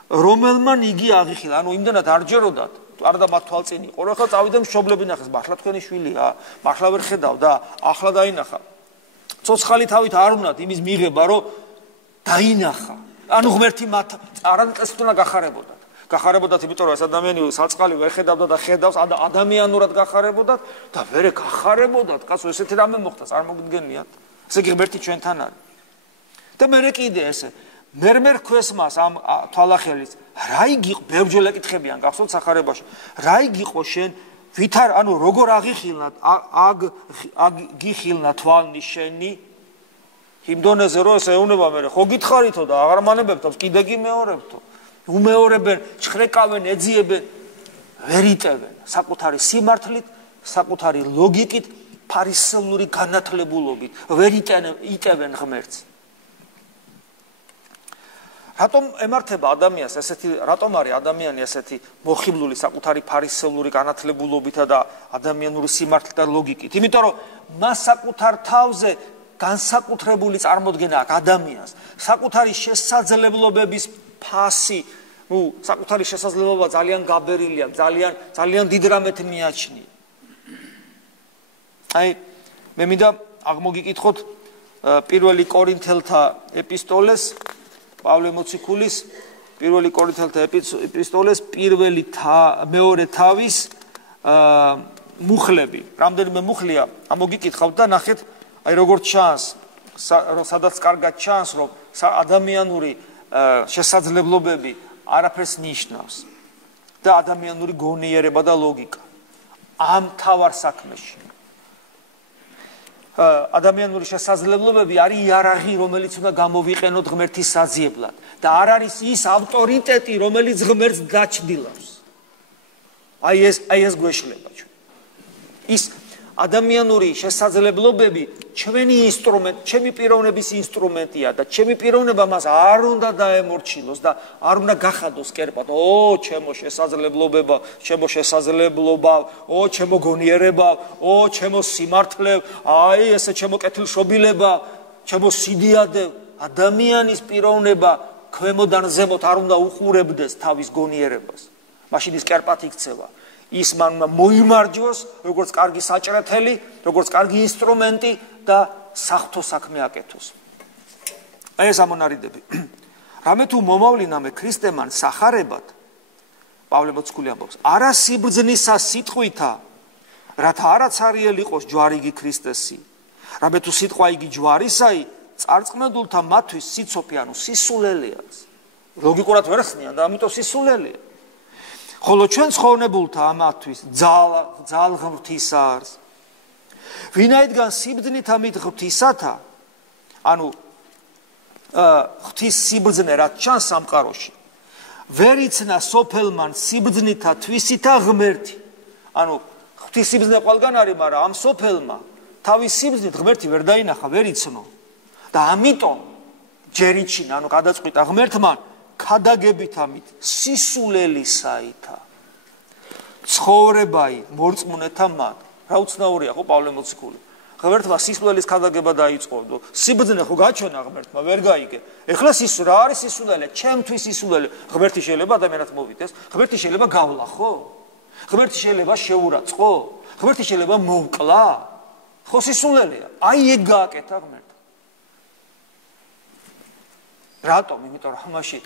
რომელმან იგი აღიხილა, ანუ იმდენად არ ჯეროდათ, არა და მათ თვალწინ იყო, რომ ახლა წავიდა მშობლები ნახეს, მართლა თქვენი შვილია, მართლა ვერ ხედავ და ახლა დაინახა. ცოცხალი თავით არ უნდათ იმის მიღება, რომ დაინახა. ანუ ღმერთი მათ არანაკლს უნდა გახარებოდათ. გახარებოდათ, იმიტომ რომ ეს ადამიანი საწყალი ვერ ხედავდა და ხედავს, ადამიანურად გახარებოდათ და ვერ გახარებოდათ. კაცო, ესეთი რამე მოხდა, წარმოგიდგენიათ? ესე იგი ღმერთი ჩვენთან არის. და მე კიდე ესე მერმერ ქვეს მას ამ თვალახელის რა იგიყო ბევრჯერ ეკითხებიან გახსოვთ სახარებაში რა იგიყო შენ ვითარ ანუ როგორ აღიხილნა აგიხილნა თვალნი შენი იმ დონეზე რომ ეს ეუნება მე ხო გითხარითო და აღარ მანებებთო კიდე გიმეორებთო უმეორებენ ჩხრეკავენ ეძიებენ ვერ იტევენ საკუთარი სიმართლით საკუთარი ლოგიკით ფარისევლური განათლებულობით ვერ იტევენ ღმერთს რატომ ემართება ადამიანს ესეთი რატომ არის ადამიანი ესეთი მოხიბლული საკუთარი ფარისევლური განათლებულობითა და ადამიანური სიმართლით და ლოგიკით იმიტომ რომ მას საკუთარ თავზე განსაკუთრებული წარმოდგენა აქვს ადამიანს საკუთარი შესაძლებლობების ფასი საკუთარი შესაძლებლობა ძალიან გაბერილია ძალიან დიდ რამეთ მიაჩნია აი მე მინდა აღმოგიკითხოთ პირველი კორინთელთა ეპისტოლეს პავლე მოციქულის პირველი კორინთელთა ეპისტოლეს პირველი მეორე თავის მუხლები რამდენიმე მუხლია ამოგიკითხავთ და ნახეთ აი როგორც ჩანს სადაც კარგად ჩანს რომ ადამიანური შესაძლებლობები არაფერს ნიშნავს და ადამიანური გონიერება და ლოგიკა ამ თავარ საქმეში ადამიანური შესაძლებლობები არის იარაღი, რომელიც უნდა გამოვიყენოთ ღმერთის საძიებლად და არ არის ის ავტორიტეტი, რომელიც ღმერთს დაჩრდილავს. აი ეს გვეშლება ჩვენ. ის ადამიანური შესაძლებლობები ჩვენი ინსტრუმენტი, ჩემი პიროვნების ინსტრუმენტია და ჩემი პიროვნება მას არ უნდა დაემორჩილოს და არ უნდა გახადოს კერპად. ჩემო შესაძლებლობება, ჩემო შესაძლებლობა, ჩემო გონიერება, ჩემო სიმართლე, აი ესე ჩემო კეთილშობილება, ჩემო სიდიადე, ადამიანის პიროვნება ქვემოდან ზემოთ არ უნდა უყურებდეს თავის გონიერებას. მაშინ ის კერპად იქცევა. ის მან მოიმარჯვოს, როგორც კარგი საჭრეთელი, როგორც კარგი ინსტრუმენტი და საღვთო საქმე აკეთოს. აი ეს ამონარიდები. რამე თუ მომავლინა მე ქრისტემან სახარებად, პავლე მოციქული ამბობს, არა სიბრძნისა სიტყვითა, რათა არაცარიელი იყოს ჯვარიგი ქრისტესი. რამე თუ სიტყვა იგი ჯვარისაი, წარწმენდულთა მათთვის სიცოფი, ანუ სისულელეა. ლოგიკურად ვერ ხსნიან და ამიტომ სისულელეა. ხოლო ჩვენ ცხოვნებულთა ამათთვის ძალ ღმრთისა არის. ვინაიდან სიბრძნით ამით ღმრთისათა, ანუ ღვთის სიბრძნე რაც ჩანს სამყაროში, ვერ იცნა სოფელმან სიბრძნითა თვისითა ღმერთი. ანუ ღვთის სიბრძნე ყველგან არის, მაგრამ ამ სოფელმა თავის სიბრძნით ღმერთი ვერ დაინახა, ვერ იცნო. და ამიტომ ჯერ იჩინა, ანუ გადაწყვიტა ღმერთმა ქადაგებით ამით სისულელისაითა ცხოვრებაი მორწმუნეთა მათ რა უცნაურია ხო პავლე მოციქული ღმერთმა სისულელის ქადაგება დაიწყო სიბრძნე ხო გაჩვენა ღმერთმა ვერ გაიგე ეხლა რა არის სისულელე ჩემთვის სისულელე ღმერთი შეიძლება ადამიანად მოვიდეს ღმერთი შეიძლება გავლა ხო ღმერთი შეიძლება შეურაცხო ღმერთი შეიძლება მოვკლა ხო სისულელეა აი ეგ გააკეთა ღმერთმა რატომ იმიტომ რომ ამაში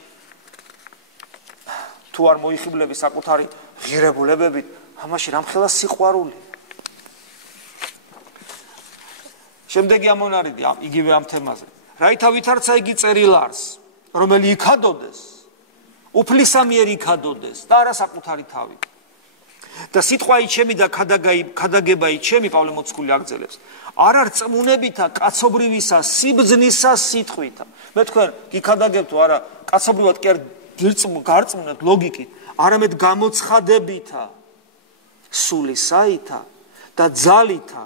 თუ არ მოიხიბლები საკუთარი ღირებულებებით, ამაში რამხელა სიყვარული. შემდეგი ამონარიდი, იგივე ამ თემაზე. რაითა ვითარცა იგი წერილ არს, რომელი იქადოდეს, უფლისამიერ იქადოდეს და არა საკუთარი თავი. და სიტყვა იჩემი და ქადაგება იჩემი პავლე მოციქული აგრძელებს. არ არწმუნებითა კაცობრივისა სიბძნისა სიტყვითა. მე თქვენ გიქადაგებთ თუ არა კაცობრივად კი არ გარწმუნებთ ლოგიკით, არამედ გამოცხადებითა სულისაითა და ძალითა.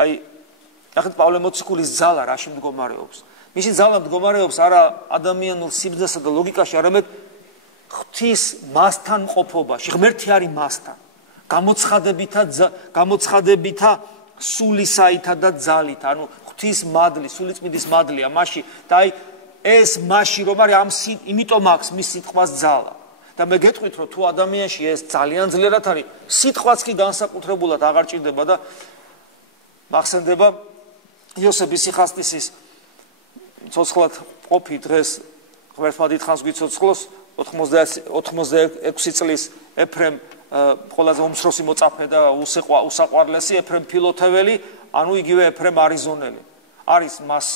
აი, ნახეთ პავლე მოციქულის ძალა რაში მდგომარეობს. მისი ძალა მდგომარეობს არა ადამიანურ სიბძნესა და ლოგიკაში, არამედ ღვთის მასთან მყოფობაში, ღმერთი არის მასთან. გამოცხადებითა სულისაითა და ძალითა, ანუ ღვთის მადლი, სულიწმიდის მადლია მასში და აი ეს მასში რომ არის იმიტომ აქვს მის სიტყვას ძალა. და მე გეტყვით რომ თუ ადამიანში ეს ძალიან ძლიერად არის, სიტყვაც კი განსაკუთრებულად აღარ ჭირდება და მახსენდება იოსები სიხასტისის ცოცხლად ყოფი დღეს ღმერთმა დიდხანს გვიცოცხლოს 86 წლის ეფრემ ყველაზე უმცროსი მოწაფე და უსაყვარლესი ეფრემ ფილოთეველი, ანუ იგივე ეფრემ არიზონელი. არის მას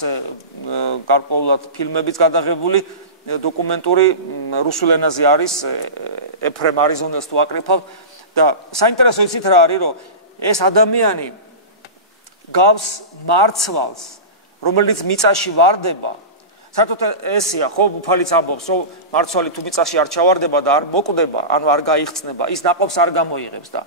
გარკვეულად ფილმებიც გადაღებული, დოკუმენტური რუსულ ენაზე არის ეფრემ არიზონელს თუ აკრიფავთ და საინტერესო იცით რა არის, რომ ეს ადამიანი გავს მარცვალს, რომელიც მიწაში ვარდება. საერთოდ ესია, ხო, უფალიც ამბობს, რომ მარცვალი თუ მიწაში არ ჩავარდება და არ მოკვდება, ანუ არ გაიხსნება, ის ნაყოფს არ გამოიღებს და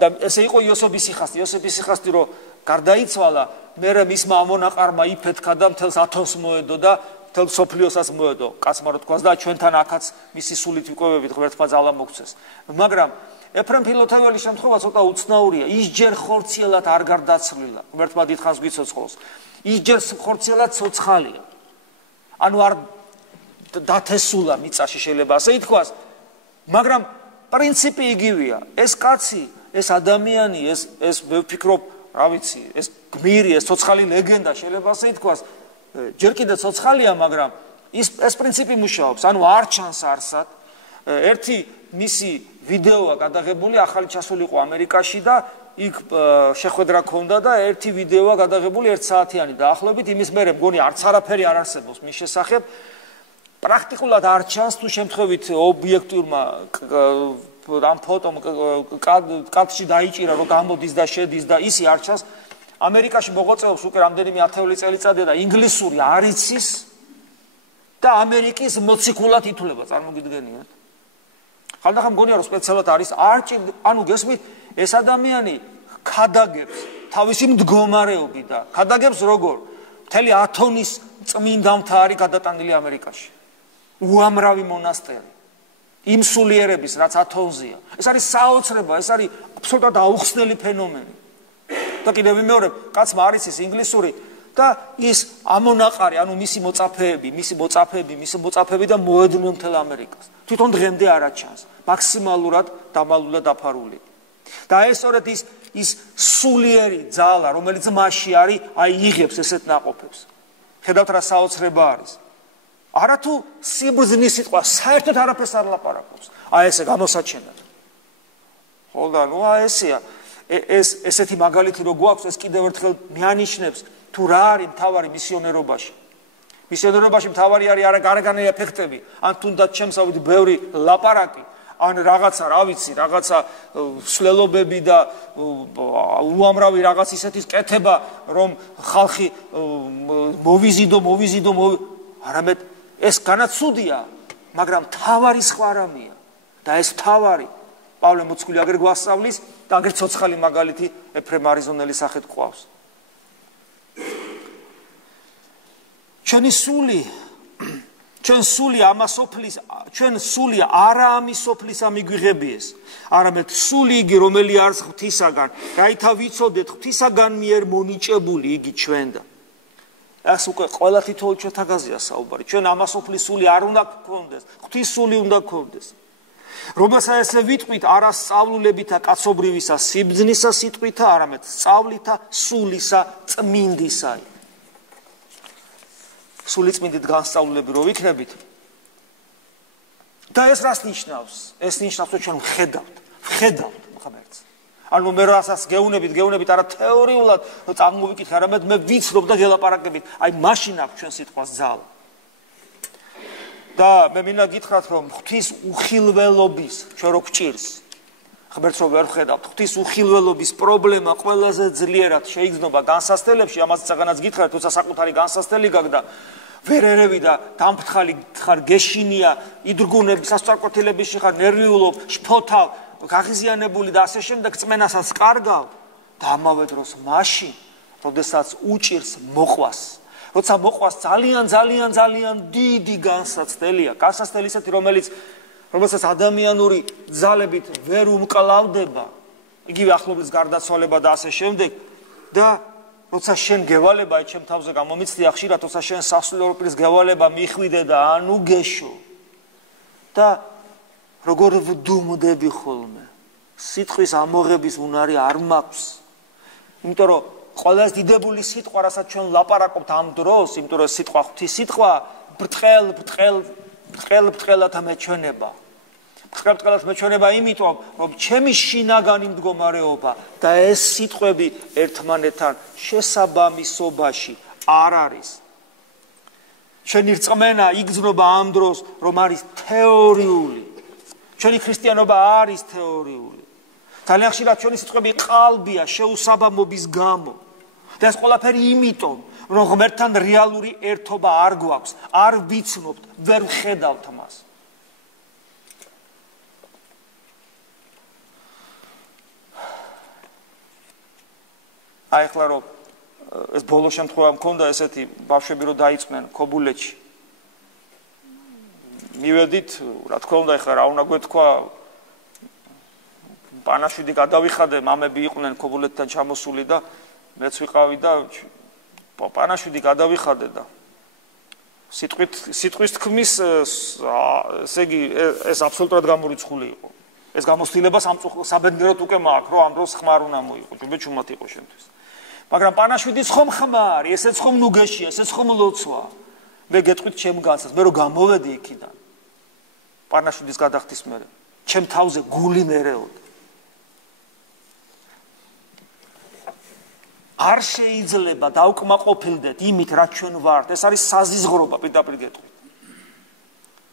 და ესე იყო იოსების სიხასტი. იოსების სიხასტი რომ გარდაიცვალა, მერე მისმა ამონაყარმა იფეთქა და მთელს ათონს მოედო და მთელ სოფლიოსაც მოედო. კაცმა რო თქვას და ჩვენთან აქაც მისი სულით ვიკვებებით, ღმერთმა ძალა მოგცეს. მაგრამ ეფრემ ფილოთეველის შემთხვევა ცოტა უცნაურია. ის ჯერ ხორციელად არ გარდაცვლილა, ღმერთმა დიდხანს გვიცოცხლოს. ის ჯერ ხორციელად ცოცხალია. ანუ არ დათესულა მიწაში შეიძლება ასე ითქვას, მაგრამ პრინციპი იგივეა. ეს კაცი, ეს ადამიანი, ეს მე ვფიქრობ, რა ვიცი, ეს გმირი, ეს ცოცხალი ლეგენდა შეიძლება ასე ითქვას, ჯერ კიდევ ცოცხალია, მაგრამ ეს პრინციპი მუშაობს. ანუ არ ჩანს არსად. ერთი მისი ვიდეოა გადაღებული, ახალი ჩასული იყო ამერიკაში და იქ შეხვედრა ქონდა და ერთი ვიდეოა გადაღებული 1 საათიანი დაახლოებით, იმის მერე მგონი არც არაფერი არ არსებობს მის შესახებ. პრაქტიკულად არ ჩანს თუ შემთხვევით ობიექტურმა ამ ფოტომ კადრში დაიჭირა რომ გამოდის და შედის და ისი არ ჩანს. ამერიკაში მოღვაწეობს უკვე რამდენიმე ათეული წელიწადია და ინგლისური არ იცის და ამერიკის მოციქულად ითვლება, წარმოგიდგენიათ. ხალხი მგონია რომ სპეციალურად არის ანუ გესმით, ეს ადამიანი ქადაგებს თავისი მდგომარეობით და ქადაგებს როგორ? მთელი ათონის წმინდანთა არის გადატანილი ამერიკაში. უამრავი მონასტერი. იმ სულიერების, რაც ათონზეა. ეს არის საოცრება, ეს არის აბსოლუტურად აუხსნელი ფენომენი. და კიდევ ვიმეორებ, კაცმა არ იცის ინგლისური და ის ამონაყარი, ანუ მისი მოწაფეები და მოედნიან მთელ ამერიკას. თვითონ დღემდე არ აჩანს, მაქსიმალურად დამალულად დაფარული. და ეს სწორედ ის სულიერი ძალა, რომელიც მასში არის, აი იღებს ესეთ ნაყოფებს. ხედავთ რა საოცრება არის. არათუ სიბრძნის სიტყვა საერთოდ არაფერს არ ლაპარაკობს. აი ესე გამოსაჩენად. ხო და ნუ აი ესეა. ესეთი მაგალითი რო გვაქვს, ეს კიდევ ერთხელ მეანიშნებს თუ რა არის მთავარი მისიონერობაში. მისიონერობაში მთავარი არის არა გარეგანი ეფექტები, ან თუნდაც შემსავით ბევრი ლაპარაკი, ან რაღაცა, რა ვიცი, რაღაცა სვლელობები და უამრავი რაღაც ისეთის კეთება, რომ ხალხი მოვიზიდო, არამედ ეს განაცუდია, მაგრამ მთავარი სხვა რამეა. და ეს მთავარი პავლე მოციქული აგერ გვასწავლის და აგერ ცოცხალი მაგალითი ეფრემ არიზონელის სახით ყავს. ჩვენ სული არა ამის სოფლის ამიგვიღებიეს, არამედ სული იგი, რომელი არის ღვთისაგან, რაითა ვიცოდეთ ღვთისაგან მიერ მონიჭებული იგი ჩვენ და ეს უკვე ყველა თითოეულ ჩვენთაგაზეა საუბარი. ჩვენ ამას სოფლის სული არ უნდა გქონდეს, ღვთის სული უნდა გქონდეს. რომელსაც ესე ვიტყვით არა სწავლულებითა კაცობრივისა სიბძნისა სიტყვითა, არამედ სწავლითა სულისა წმინდისა. სული წმინდით განსწავლულები რო ვიქნებით. და ეს რას ნიშნავს? ეს ნიშნავს, რომ ჩვენ ვხედავთ ღმერთს. ანუ მე რასაც გეუნებით არა თეორიულად წარმოვიკითხე, არამედ მე ვიცნობ და გელაპარაკებით. აი მაშინ აქვს ჩვენ სიტყვას ძალა. და მე მინდა გითხრათ, რომ ღვთის უხილველობის ჩვენ რო გჭირს. ღმერთს რო ვერ ვხედავთ, ღვთის უხილველობის პრობლემა ყველაზე ძლიერად შეიგრძნობა განსასწრებლებში, ამას საგანაც გითხრათ, თუმცა საკუთარი განსასწრელი გაქვს და ვერ ერევი და დამფრთხალი ხარ, გეშინია, იდრგუნები, სასწრაფოთილებში ხარ, ნერვიულობ, შფოთავ, გაღიზიანებული და ასე შემდეგ, წმენასაც კარგავ და ამავე დროს მაშინ, როდესაც უჭირს მოყვას. როცა მოყვას ძალიან დიდი განსაცდელია, განსაცდელი ისეთი, რომელსაც ადამიანური ძალებით ვერ უმკლავდება, იგივე ახლობლის გარდაცვალება და ასე შემდეგ და როცა შენ გევალება აი ჩემ თავზე გამომიცდია ხშირად, როცა შენ სასულიერო პირის გევალება მიხვიდე და ანუ გეშო და როგორ ვდუმდები ხოლმე, სიტყვის ამოღების უნარი არ მაქვს, იმიტომ რომ ყველაზე დიდებული სიტყვა, რასაც ჩვენ ლაპარაკობთ ამ დროს, იმიტომ რომ სიტყვა ღვთის სიტყვა ბრტყელად ამეჩვენება. ბრტყელად მეჩვენება იმიტომ, რომ ჩემი შინაგანი მდგომარეობა და ეს სიტყვები ერთმანეთთან შესაბამისობაში არ არის. ჩვენი რწმენა იგრძნობა ამ დროს, რომ არის თეორიული. ჩვენი ქრისტიანობა არის თეორიული. ძალიან ხშირად ჩვენი სიტყვები ყალბია შეუსაბამობის გამო. და ეს ყველაფერი იმიტომ, რომ ღმერთთან რეალური ერთობა არ გვაქვს, არ ვიცნობთ, ვერ ვხედავთ მას. აი ახლა რომ ეს ბოლო შემთხვევა მქონდა ესეთი ბავშვები რომ დაიწმენ ქობულეთში. მივედით, რა თქმა უნდა, ახლა რა უნდა გვეთქვა, პანაშვიდი გადავიხადე, მამები იყვნენ ქობულეთთან ჩამოსული და მეც ვიყავი და პანაშვიდი გადავიხადე და სიტყვის თქმის, ესე იგი, ეს აბსოლუტურად გამორიცხული იყო. ეს გამოცდილება საბედნიეროდ უკვე მაქვს, რომ ამ დროს ხმარ უნდა მოიყო, ჭუბეჭუმად იყო შენთვის. მაგრამ პანაშვიდის ხომ ხმარი, ესეც ხომ ნუგეშია, ესეც ხომ ლოცვა. მე გეტყვით ჩემ განცას, მე რომ გამოვედი იქიდან პანაშვიდის გადახდის მერე, ჩემ თავზე გული მერეოდა. არ შეიძლება დავკმაყოფილდეთ იმით, რა ჩვენ ვართ. ეს არის საზიზღრობა, პირდაპირ გეტყვით.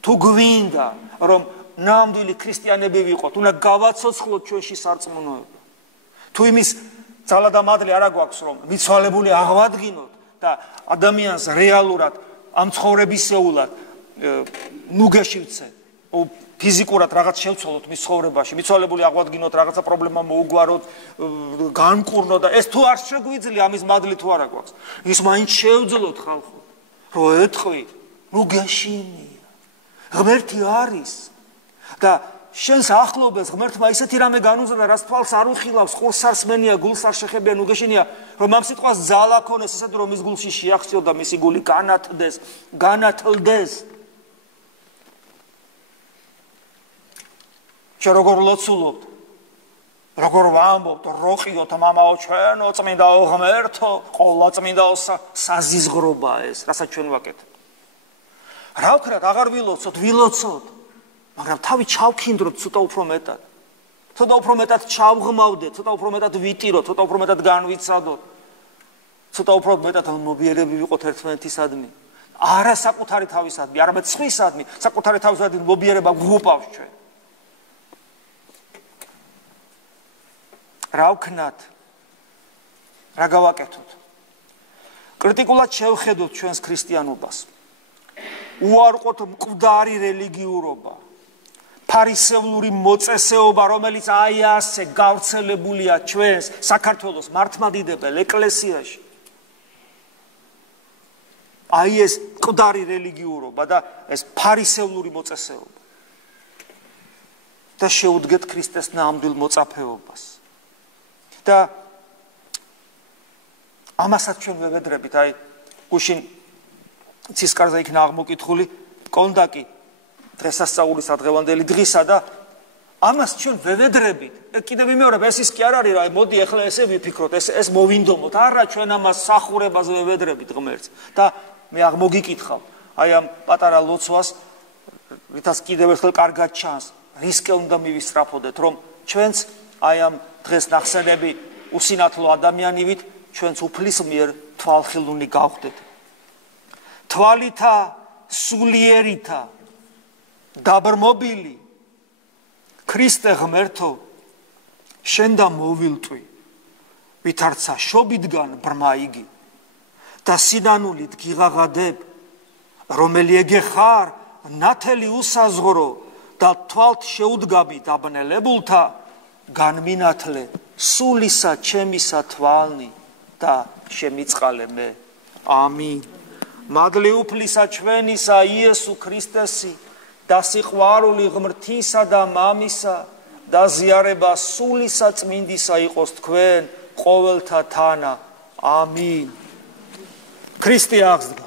თუ გვინდა, რომ ნამდვილი ქრისტიანები ვიყოთ, უნდა გავაცოცხლოთ ჩვენში სარწმუნოება. თუ იმის ძალა და მადლი არ აგვაქვს, რომ მიცვალებული აღვადგინოთ და ადამიანს რეალურად ამ ცხოვრებისეულად ნუგეში ვცეთ, ფიზიკურად რაღაც შევცვალოთ მის ცხოვრებაში, მიცვალებული აღვადგინოთ, რაღაცა პრობლემა მოუგვაროთ, განკურნოთ და ეს თუ არ შეგვიძლია, ამის მადლი თუ არ აგვაქვს, ის მაინც შევძლოთ ხალხო, რომ ეთქვი, ნუგეშინია, ღმერთი არის და შენს ახლობელს ღმერთმა ისეთი რამე განუზრდა, რაც თვალს არ უხილავს, ყურს არ სმენია, გულს არ შეხებია, ნუგეშინია, რომ ამ სიტყვას ძალა ქონეს, ისეთ რომ მის გულში შეახციო და მისი გული განათლდეს. ჩვენ როგორ ლოცულობთ, როგორ ვამბობთ, როყიოთ მამაო ჩვენო, წმინდაო ღმერთო, ყოლა წმინდაო საზიზღრობა ეს, რასაც ჩვენ ვაკეთებთ. რა ვქნათ, აღარ ვილოცოთ, მაგრამ თავი ჩავქინდროთ ცოტა უფრო მეტად. ცოტა უფრო მეტად ჩავღმავდეთ, ცოტა უფრო მეტად ვიტიროთ, ცოტა უფრო მეტად განვიცადოთ. ცოტა უფრო მეტად მობიერები ვიყოთ ერთმანეთისადმი. არა საკუთარი თავისადმი, არამედ სხვისადმი, საკუთარი თავისადმი მობიერება გვუყავს ჩვენ. რა ვქნათ? რა გავაკეთოთ? კრიტიკულად შევხედოთ ჩვენს ქრისტიანობას. უარყოთ მკვდარი რელიგიურობა, ფარისევლური მოწესეობა, რომელიც აი ასე გავრცელებულია ჩვენს საქართველოს მართლმადიდებელ ეკლესიაში. აი ეს მკვდარი რელიგიურობა და ეს ფარისევლური მოწესეობა. და შეუდგეთ ქრისტეს ნამდვილ მოწაფეობას. და ამასაც ჩვენ ვევედრებით, აი გუშინ ცისკარზე იქნა აღმოკითხული კონდაკი დღესასწაულის ადღევანდელი დღისა და ამას ჩვენ ვევედრებით. კიდევ ვიმეორებ, ეს ის კი არ არის, რა, მოდი ახლა ესე ვიფიქროთ, ეს მოვინდომოთ. არა, ჩვენ ამას სახურებას ვევედრებით ღმერთს. და მე აღმოგიკითხავ, აი ამ პატარა ლოცვას, რითაც კიდევ ერთხელ კარგად ჩანს, რისკე უნდა მივისწრაფოდეთ, რომ ჩვენც აი ამ დღეს ნახსენები უსინათლო ადამიანივით ჩვენც უფლის მიერ თვალხილუნი გავხდეთ. თვალითა სულიერითა დაბრმობილი ქრისტე ღმერთო შენ და მოვილტვი ვითარცა შობიდგან ბრმა იგი და სინანულით გიღაღადებ რომელი ეგე ხარ ნათელი უსაზღვრო და თვალთ შეუდგამი დაბნელებულთა განმინათლე სულისა ჩემისა თვალნი და შემიწყალე მე ამინ მადლი უფლისა ჩვენისა იესო ქრისტესი და სიყვარული ღმრთისა და მამისა და ზიარება სულისა წმინდისა იყოს თქვენ ყოველთა თანა ამინ ქრისტე აღსდგა